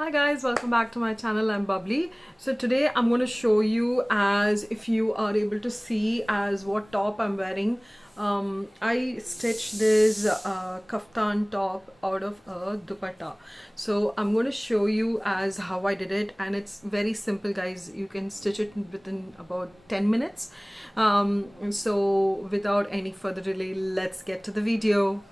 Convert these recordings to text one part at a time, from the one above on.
Hi guys, welcome back to my channel. I'm Bubbly. So today I'm going to show you, as if you are able to see, as what top I'm wearing. I stitched this kaftan top out of a dupatta. So I'm going to show you as how I did it, and it's very simple guys. You can stitch it within about 10 minutes. So without any further delay, let's get to the video.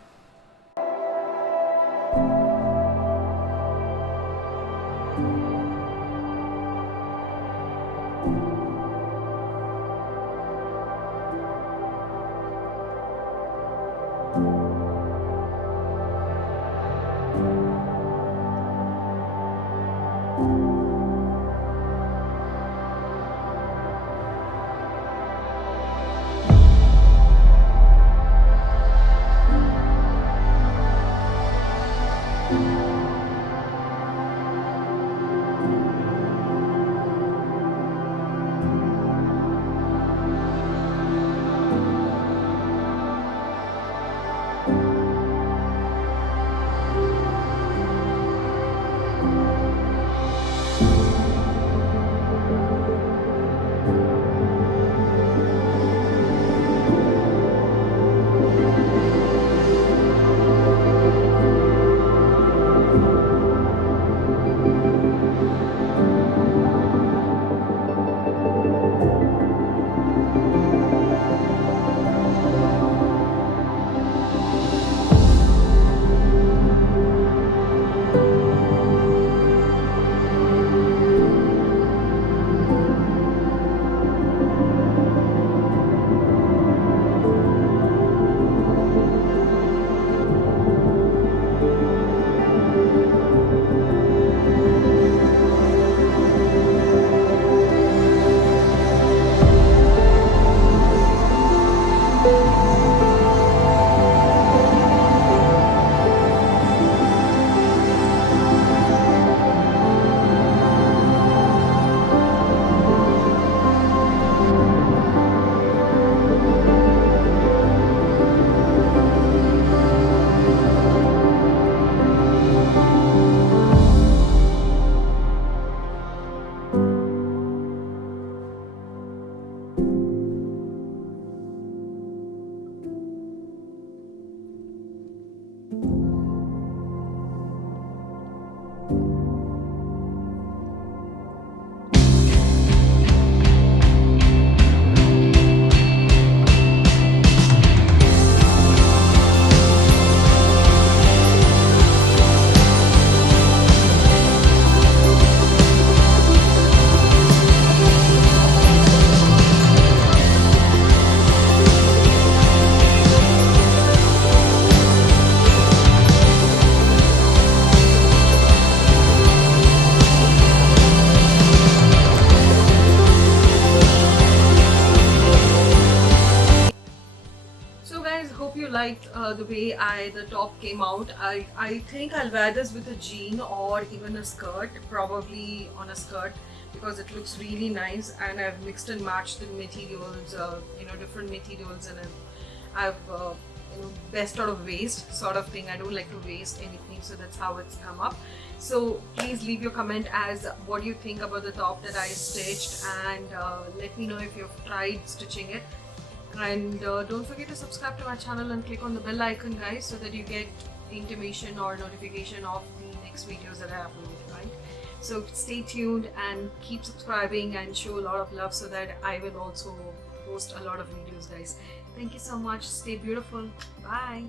So guys, hope you liked the way the top came out. I think I'll wear this with a jean or even a skirt, probably on a skirt, because it looks really nice, and I've mixed and matched the materials, different materials, and I've best out of waste sort of thing. I don't like to waste anything, so that's how it's come up. So please leave your comment as what you think about the top that I stitched, and let me know if you've tried stitching it. And don't forget to subscribe to my channel and click on the bell icon guys, so that you get intimation or notification of the next videos that I upload, right? So stay tuned and keep subscribing and show a lot of love, so that I will also post a lot of videos guys. Thank you so much. Stay beautiful. Bye.